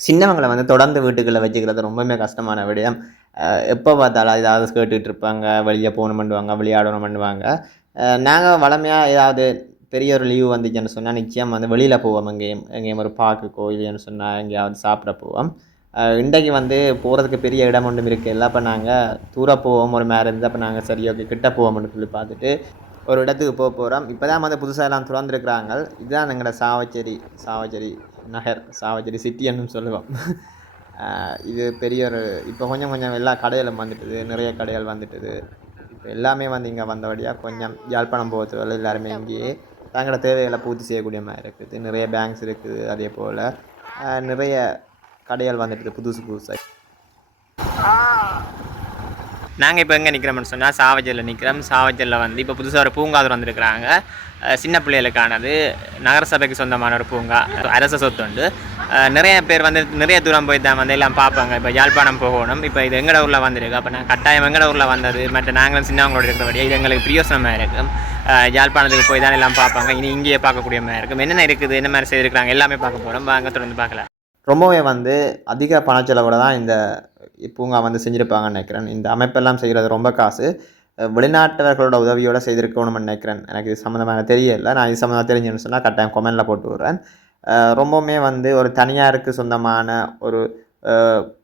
சின்னவங்களை வந்து தொடர்ந்து வீட்டுக்குள்ளே வச்சுக்கிறது ரொம்பவுமே கஷ்டமான விடயம். எப்போ பார்த்தாலும் ஏதாவது கேட்டுட்டு இருப்பாங்க வெளியே போகணும் பண்ணுவாங்க விளையாடணும் பண்ணுவாங்க. நாங்கள் வளமையாக ஏதாவது பெரிய ஒரு லீவு வந்துச்சுன்னு சொன்னால் நிச்சயம் வந்து வெளியில் போவோம். எங்கேயும் எங்கேயும் ஒரு பார்க்குக்கோ இல்லைன்னு சொன்னால் எங்கேயாவது சாப்பிட போவோம். இன்றைக்கு வந்து போகிறதுக்கு பெரிய இடம் ஒன்றும் இருக்குது அப்போ நாங்கள் தூர போவோம் ஒரு மாதிரி இருந்து அப்போ நாங்கள் சரி ஓகே கிட்ட போவோம்னு சொல்லி பார்த்துட்டு ஒரு இடத்துக்கு போக போகிறோம் இப்போ தான் வந்து புதுசாக எல்லாம் திறந்துருக்குறாங்க. இதுதான் எங்களோட சாவச்சேரி சாவச்சேரி நகர் சாவச்சேரி சிட்டின்னு சொல்லுவோம். இது பெரிய ஒரு இப்போ கொஞ்சம் கொஞ்சம் எல்லா கடைகளும் வந்துட்டுது நிறைய கடைகள் வந்துட்டுது. இப்போ எல்லாமே வந்து இங்கே வந்தபடியாக கொஞ்சம் யாழ்ப்பாணம் போகிறதுல எல்லாருமே இங்கேயே தங்களோட தேவைகளை பூர்த்தி செய்யக்கூடிய மாதிரி இருக்குது. நிறைய பேங்க்ஸ் இருக்குது அதே போல். நிறைய கடைகள் வந்துட்டுது புதுசு புதுசாக நாங்கள் இப்போ எங்கே நிற்கிறோம்னு சொன்னால் சாவஜரில் நிற்கிறோம் சாவஜரில் வந்து இப்போ புதுசாக ஒரு பூங்கா வந்திருக்கிறாங்க. சின்ன பிள்ளைகளுக்கானது. நகரசபைக்கு சொந்தமான ஒரு பூங்கா. அரச சொத்து உண்டு. நிறைய பேர் வந்து நிறைய தூரம் போய் தான் வந்து எல்லாம் பார்ப்பாங்க. இப்போ யாழ்ப்பாணம் போகணும். இப்போ இது எங்கட ஊரில் வந்திருக்கு? அப்போ நான் கட்டாயம் எங்கட ஊரில் வந்தது? மற்ற நாங்களும் சின்னவங்களோட இருக்கிறபடியே இது எங்களுக்கு பிரியோசனமாக இருக்கும். யாழ்ப்பாணத்துக்கு போய் தான் எல்லாம் பார்ப்பாங்க. இனி இங்கேயே பார்க்கக்கூடிய மாதிரி இருக்கும். என்னென்ன இருக்குது? என்ன மாதிரி செய்திருக்கிறாங்க? எல்லாமே பார்க்க போகிறோம் வாங்க தொடர்ந்து பார்க்கலாம். ரொம்பவே வந்து அதிக பணச்செலவோட தான் இந்த பூங்கா வந்து செஞ்சுருப்பாங்கன்னு நினைக்கிறேன். இந்த அமைப்பெல்லாம் செய்கிறது ரொம்ப காசு. வெளிநாட்டவர்களோட உதவியோடு செய்திருக்கணும்னு நினைக்கிறேன். எனக்கு இது சம்மந்தமாக தெரியல. நான் இது சம்மந்தமாக தெரிஞ்சுன்னு சொன்னால் கட்டாயம் கொமெண்டில் போட்டு விட்றேன். ரொம்பவுமே வந்து ஒரு தனியாருக்கு சொந்தமான ஒரு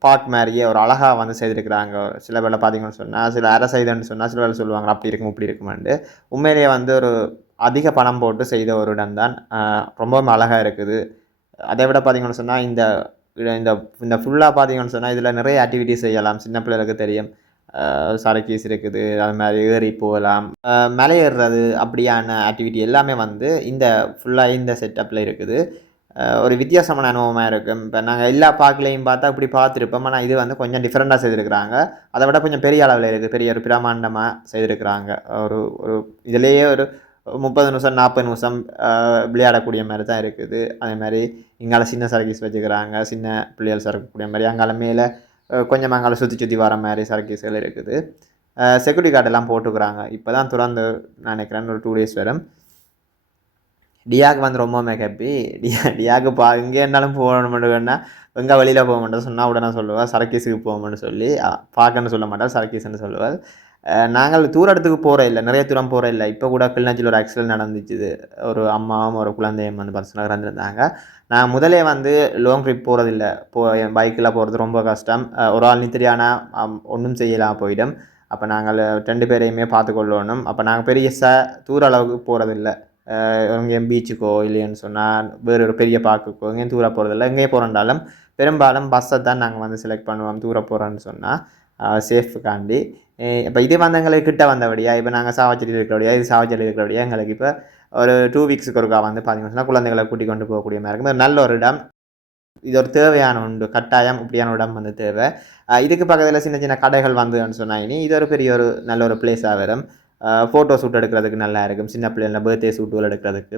பார்க் மாதிரியே ஒரு அழகாக வந்து செய்திருக்கிறாங்க. சில பேரில் பார்த்தீங்கன்னு சொன்னால் சில அரசு இதுன்னு சொன்னால் சில வேலை சொல்லுவாங்க அப்படி இருக்கும் இப்படி இருக்குமெண்டு உண்மையிலேயே வந்து ஒரு அதிக பணம் போட்டு செய்த ஒரு இடம் தான் ரொம்பவும் அழகாக இருக்குது. அதை விட பார்த்தீங்கன்னு சொன்னால் இந்த இந்த இந்த ஃபுல்லாக பார்த்தீங்கன்னு சொன்னால் இதில் நிறைய ஆக்டிவிட்டிஸ் செய்யலாம். சின்ன பிள்ளைகளுக்கு தெரியும். சரக்கீஸ் இருக்குது அது மாதிரி ஏறி போகலாம். மலை ஏறுறது அப்படியான ஆக்டிவிட்டி எல்லாமே வந்து இந்த ஃபுல்லாக இந்த செட்டப்பில் இருக்குது. ஒரு வித்தியாசமான அனுபவமாக இருக்கும் இப்போ நாங்கள் எல்லா பார்க்கலையும் பார்த்தா இப்படி பார்த்துருப்போம். ஆனால் இது வந்து கொஞ்சம் டிஃப்ரெண்ட்டாக செய்திருக்கிறாங்க. அதை விட கொஞ்சம் பெரிய அளவில் இருக்குது. பெரிய ஒரு பிரமாண்டமாக செய்திருக்கிறாங்க. ஒரு ஒரு இதுலேயே ஒரு முப்பது நிமிஷம் நாற்பது நிமிஷம் விளையாடக்கூடிய மாதிரி தான் இருக்குது. அதே மாதிரி இங்கால சின்ன சர்க்கீஸ் வச்சுக்கிறாங்க சின்ன பிள்ளைகள் சரக்கூடிய மாதிரி. அங்கால மேலே கொஞ்சம் அங்கால சுற்றி சுற்றி வர மாதிரி சர்க்கீஸ்கள் இருக்குது. செக்யூரிட்டி கார்டெல்லாம் போட்டுக்கிறாங்க. இப்போ தான் திறந்து நான் நினைக்கிறேன் ஒரு டூ டேஸ் வரும். டியாக் வந்து ரொம்பவுமே ஹாப்பி டியா டியாக்கு பா எங்கே இருந்தாலும் போகணுமெண்டுன்னா எங்கே வெளியில் போக மாட்டேன் சொன்னால் உடனே சொல்லுவாள் சரக்கீஸுக்கு போகணும்னு சொல்லி பார்க்கன்னு சொல்ல மாட்டாள் சரக்கீஸ்ன்னு சொல்லுவாள் நாங்கள் தூர இடத்துக்கு போகிற இல்லை நிறைய தூரம் போகிற இல்லை. இப்போ கூட கிளிநாச்சியில் ஒரு ஆக்சிடென்ட் நடந்துச்சு ஒரு அம்மாவும் ஒரு குழந்தையும் வந்து பர்சனாக இறந்துருந்தாங்க. நான் முதலே வந்து லாங் ட்ரிப் போகிறதில்ல போ என் பைக்கில் போகிறது ரொம்ப கஷ்டம். ஒரு ஆள் நித்திரியானா ஒன்றும் செய்யலாம் போயிடும். அப்போ நாங்கள் ரெண்டு பேரையுமே பார்த்துக்கொள்ளணும் அப்போ நாங்கள் பெரிய ச தூர அளவுக்கு போகிறதில்ல எங்கேயும் பீச்சுக்கோ இல்லைன்னு சொன்னால் வேறு ஒரு பெரிய பார்க்குக்கோ எங்கேயும் தூர போகிறதில்ல எங்கேயும் போகிறோண்டாலும் பெரும்பாலும் பஸ்ஸை தான் நாங்கள் வந்து செலக்ட் பண்ணுவோம் தூர போகிறோன்னு சொன்னால் சேஃபுக்காண்டி இப்போ இது வந்து எங்களுக்கு கிட்ட வந்தபடியா இப்போ நாங்கள் சாவச்சேரி இருக்கிறபடியா இது சாவச்சேரி இருக்கிறபடியா எங்களுக்கு இப்போ ஒரு டூ வீக்ஸுக்கு ஒருக்கா வந்து பார்த்தீங்கன்னா சொன்னா குழந்தைகளை கூட்டி கொண்டு போகக்கூடிய மாதிரி இருக்கும். நல்ல ஒரு இடம். இது ஒரு தேவையான உண்டு. கட்டாயம் இப்படியான இடம் வந்து தேவை. இதுக்கு பக்கத்தில் சின்ன சின்ன கடைகள் வந்துன்னு சொன்னால் இனி இது ஒரு பெரிய ஒரு நல்ல ஒரு பிளேஸாக வரும். ஃபோட்டோ ஷூட் எடுக்கிறதுக்கு நல்லா இருக்கும். சின்ன பிள்ளைங்கள பர்த்டே ஷூட்டுகள் எடுக்கிறதுக்கு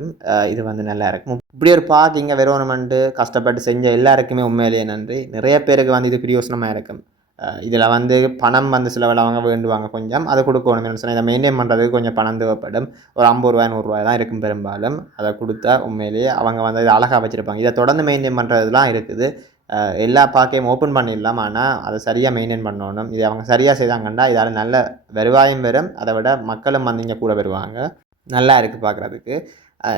இது வந்து நல்லா இருக்கும். இப்படி ஒரு பார்க் இங்கே வெறுவனமெண்ட்டு கஷ்டப்பட்டு செஞ்ச எல்லாருக்குமே உண்மையிலேயே நன்றி. நிறைய பேருக்கு வந்து இது பிரியோசனமாக இருக்கும். இதில் வந்து பணம் வந்து சிலவில் அவங்க வேண்டுவாங்க கொஞ்சம். அதை கொடுக்கணும். சொன்னால் இதை மெயின்டைன் பண்ணுறதுக்கு கொஞ்சம் பணம் தேவைப்படும். ஒரு ஐம்பது ரூபாய் நூறுரூவாய் தான் இருக்கும் பெரும்பாலும். அதை கொடுத்தா உண்மையிலேயே அவங்க வந்து இதை அழகாக வச்சுருப்பாங்க. இதை தொடர்ந்து மெயின்டைன் பண்ணுறதுலாம் இருக்குது. எல்லா பார்க்கையும் ஓப்பன் பண்ணிடலாம். ஆனால் அதை சரியாக மெயின்டைன் பண்ணணும். இது அவங்க சரியாக செய்தாங்கன்னா இதால் நல்ல வருவாயும் வரும். அதை விட மக்களும் வந்து இங்கே கூட வருவாங்க. நல்லா இருக்குது பார்க்குறதுக்கு.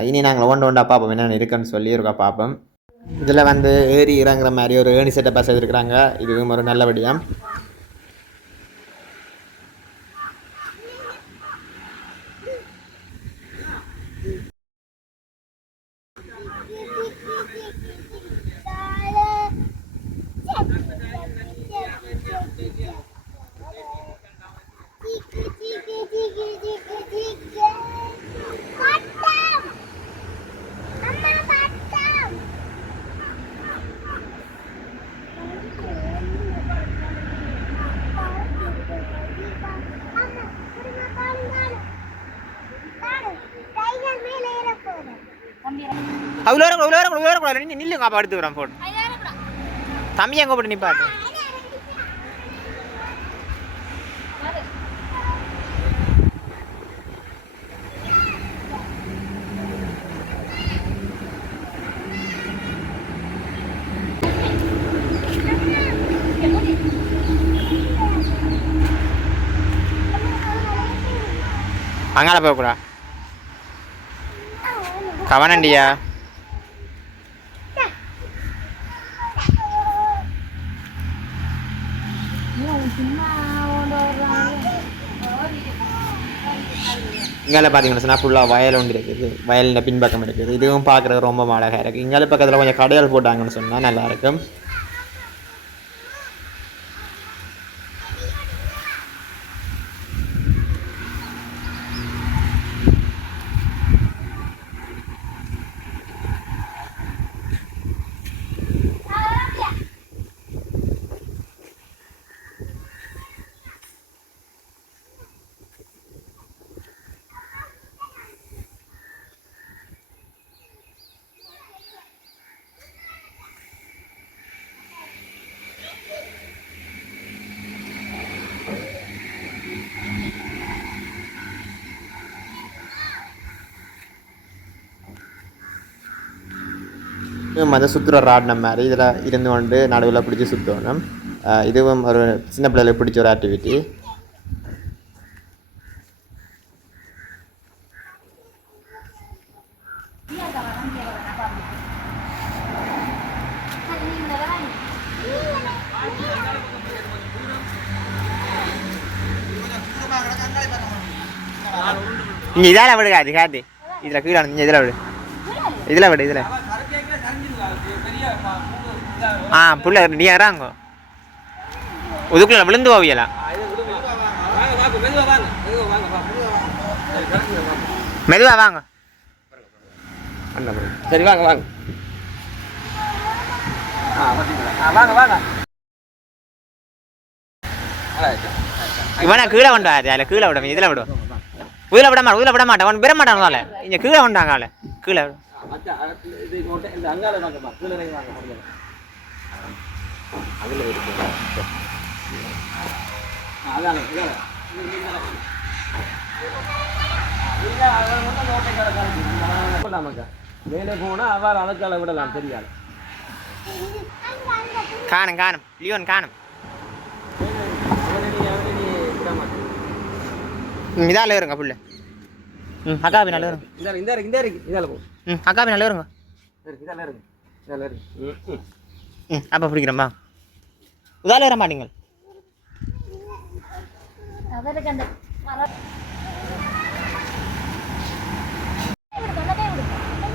இனி நாங்கள் ஒன்று ஒன்றா பார்ப்போம். என்னென்ன இருக்குன்னு சொல்லி இருக்கா பார்ப்போம். இதில் வந்து ஏறி இறங்குற மாதிரி ஒரு ஏணி செட்டப்பாக செய்திருக்கிறாங்க. இதுவும் ஒரு நல்லபடியாக அவ்வளோ வரக்கூடாது அவ்வளோ வரக்கூடாது அவ்வளோ வரக்கூடாது நீ நில்லுங்க அப்பா எடுத்து வரேன் ஃபோன் தம்பி எங்கே போட்டு நிப்பாட்டு? அங்கால போகக்கூடா கவனண்டியா? இங்கால பார்த்தீங்கன்னா சொன்னால் ஃபுல்லாக வயல் ஒன்று இருக்குது. வயலில் பின்பக்கம் இருக்குது. இதுவும் பார்க்குறது ரொம்ப அழகாக இருக்குது இங்கால பக்கத்தில் கொஞ்சம் கடைகள் போட்டாங்கன்னு சொன்னால் நல்லாயிருக்கும் இதுவும் சுற்றுற ராட்டினம் மாதிரி இதில் இருந்து கொண்டு நடுவில் பிடிச்சி சுற்றணும். இதுவும் ஒரு சின்ன பிள்ளைகளுக்கு பிடிச்ச ஒரு ஆக்டிவிட்டி இங்கே இதால் விடு காது இதில் கீழே இங்கே இதில் விடு. இதில் விடு இதில். ஆ புள்ள நீ இறாங்க உதுக்குள்ள விழுந்து போவியலாம் மெதுவா வாங்க. சரி வாங்க வாங்க. வாங்க வாங்க இவனை கீழே கொண்டாது அதில் கீழே விடும் இதில் விடும் உதில் விட மாட்டேன் உதில் விட மாட்டேன். அவன் விட மாட்டான் இங்கே கீழே கொண்டாங்க அவளை. கீழே விடு. இது இங்கோட்ட இந்த அங்கால வாங்கப்பா கீழே வாங்க அதில் இருக்கு அதான் இதால. போலாமாக்கா? மேலே போனா அவர் அலக்கால விடலாம் தெரியாது. காணும் காணும். லியோன் காணும். இதால் இருங்க புள்ள. ம் அக்கா பின்னால் இருங்க இந்த இந்த இருக்கு இந்த இருக்கு இதால போ. ம் அக்கா பின்னால் இருங்க ம், ம். ம் அப்போ பிடிக்கிறோம்பா இதால் வர மாட்டீங்க. அவருக்கு அந்த மரம்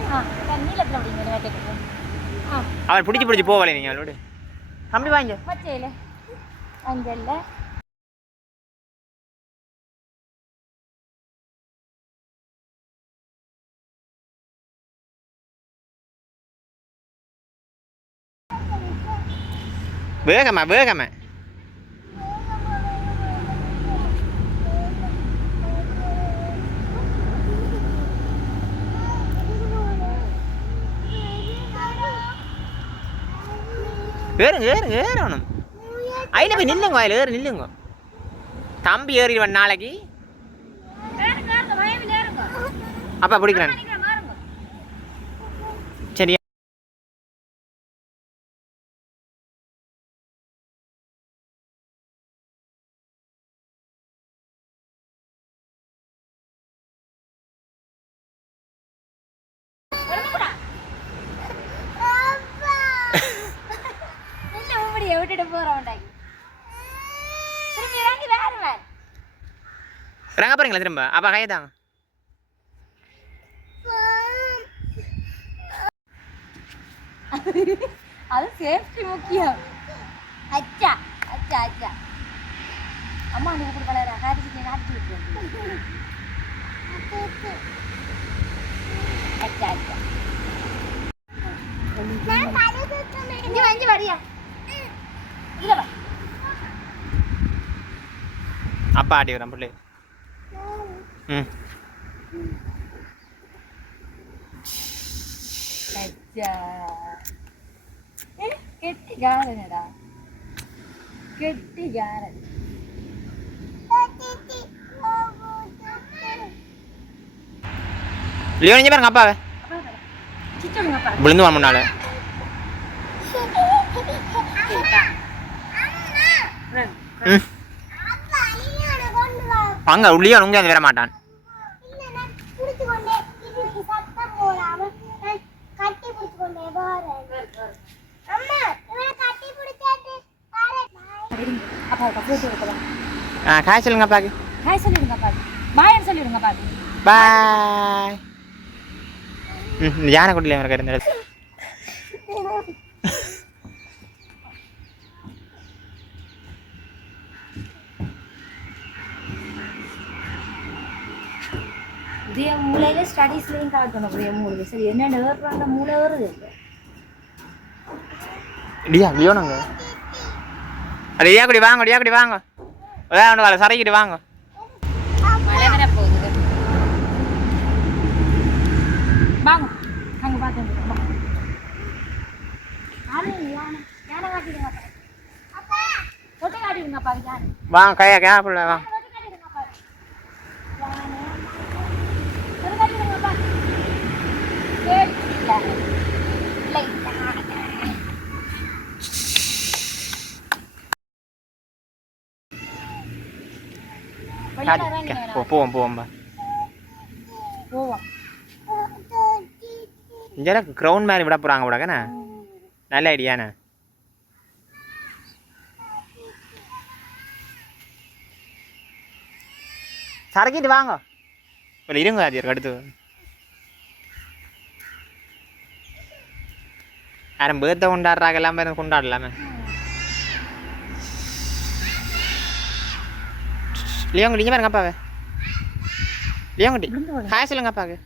ஆ நீளத்தில் அப்படிங்கிற வேட்டைக்கு ஆ அவர் பிடிச்சி பிடிச்சி போகலை நீங்கள் அவளோட அப்படி வாங்க. பச்சையில் வேகமா வேகமா ஏறுங்க ஏறுங்க ஏறணும் அதில் போய் நில்லுங்க அதில் ஏறு நில்லுங்க தம்பி ஏறிடுவன் நாளைக்கு அப்பா பிடிக்கிறேன் விட்டுட்டு போகிறவன்டாக்கி திரும்பி இறங்கி வேறுவேன் இறங்க போறீங்களா திரும்ப? அப்பா கையை தாங்க. அது சேஃப்டி முக்கியம். அச்சா அச்சா அச்சா. அம்மா நீ கூட கலரா காரிச்சு நாட்டி விட்டு அச்சா அச்சா. இங்க வா இங்க வரியா? அப்பா ஆட்டி வரேன் பிள்ளை ம் அச்சா கெட்டிக்காரனடா கெட்டிக்காரன் லியோ நீங்க பாருங்க அப்பாவை சிச்சோங்கப்பா வாங்க உள்ளே உங்க அது மாட்டான் ஆ காய் சொல்லுங்க பாக்கு ம் யானை குட்டியில் இருக்கிற இதே மூளையில ஸ்டடீஸ்லையும் காட்டணும் இதே மூளை சரி என்னென்ன ஏறுறாங்க மூளை வருது டியா லியோனாங்க அட ஏன் குடி வாங்க டியா குடி வாங்க அதான் ஒன்று சரைக்கிட்டு வாங்க மழை வர போகுது வாங்க அங்க பார்த்து வாங்க கையா கேப்பில் வாங்க தொட்டை காட்டிடுங்க அப்பா யானை தொட்டை காட்டிடுங்க அப்பா சரி யானை இல்லை யானை வெளியில வர நீங்க போ போவோம் போவோம்பா போவோம் இங்கே க்ரௌண்ட் மாதிரி விட போகிறாங்க விடக்கண்ணே நல்ல ஐடியாண்ணே சரக்கிட்டு வாங்க இல்லை இருங்க இருக்கு அடுத்து யாரும் பேர்த்தை கொண்டாடுறாங்க எல்லாமே கொண்டாடலாமே லியோங்க நீங்கள் பாருங்க அப்பாவே. லியோங்கட்டி ஹாய் சொல்லுங்க அப்பாவுக்கு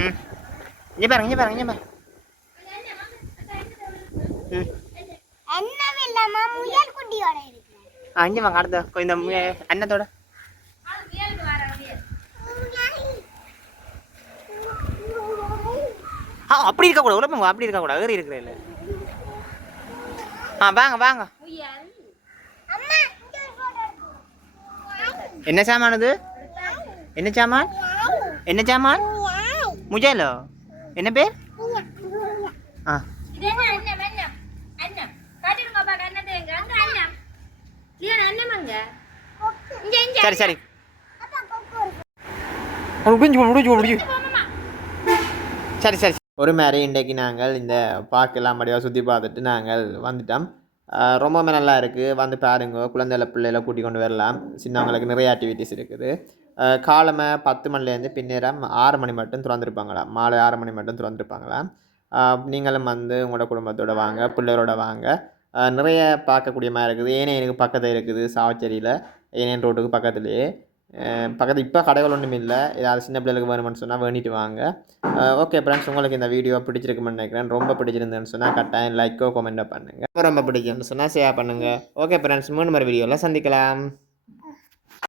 ம். இங்கே பாருங்க இங்கே பாருங்க இங்கே பாருங்க. ஆ இங்கே வாங்க அடுத்த கொ- இந்த அன்னத்தோட. ஆ அப்படி இருக்கக்கூடாது உள்ள போங்க அப்படி இருக்கக்கூடாது ஏறி இருக்கிற இல்லை ஆ வாங்க வாங்க. என்ன சாமான் இது என்ன சாமான்? என்ன சாமான்? முஜலோ? என்ன பேர்? ஆ. சரி சரி. சரி சரி. ஒரு மாதிரி இன்றைக்கு நாங்கள் இந்த பார்க்கெல்லாம் மடியாக சுற்றி பார்த்துட்டு நாங்கள் வந்துட்டோம். ரொம்பவுமே நல்லா இருக்குது வந்து பாருங்க குழந்தைல பிள்ளைகளை கூட்டி கொண்டு வரலாம். சின்னவங்களுக்கு நிறைய ஆக்டிவிட்டிஸ் இருக்குது. ஆஹ் பத்து மணிலேருந்து பின்னேரம் ஆறு மணி மட்டும் திறந்துருப்பாங்களாம். மாலை ஆறு மணி மட்டும் திறந்துருப்பாங்களாம். நீங்களும் வந்து உங்களோட குடும்பத்தோட வாங்க பிள்ளைகளோட வாங்க. நிறைய பார்க்கக்கூடிய மாதிரி இருக்குது. ஏனையனுக்கு பக்கத்தில் இருக்குது சாவச்சேரியில். ஏனையன் ரோட்டுக்கு பக்கத்துலேயே. பக்கத்து இப்போ கடைகள் ஒன்றும் இல்லை. ஏதாவது சின்ன பிள்ளைகளுக்கு வேணும்னு சொன்னால் வேண்டிட்டு வாங்க. ஓகே ஃப்ரெண்ட்ஸ் உங்களுக்கு இந்த வீடியோ பிடிச்சிருக்குமென்னு நினைக்கிறேன். ரொம்ப பிடிச்சிருந்தேன்னு சொன்னால் கட்டாயம் லைக்கோ கமெண்ட்டோ பண்ணுங்கள் ரொம்ப பிடிக்கும்னு சொன்னால் ஷேர் பண்ணுங்கள் ஓகே ஃப்ரெண்ட்ஸ் மூணு மாதிரி வீடியோவில் சந்திக்கலாம்.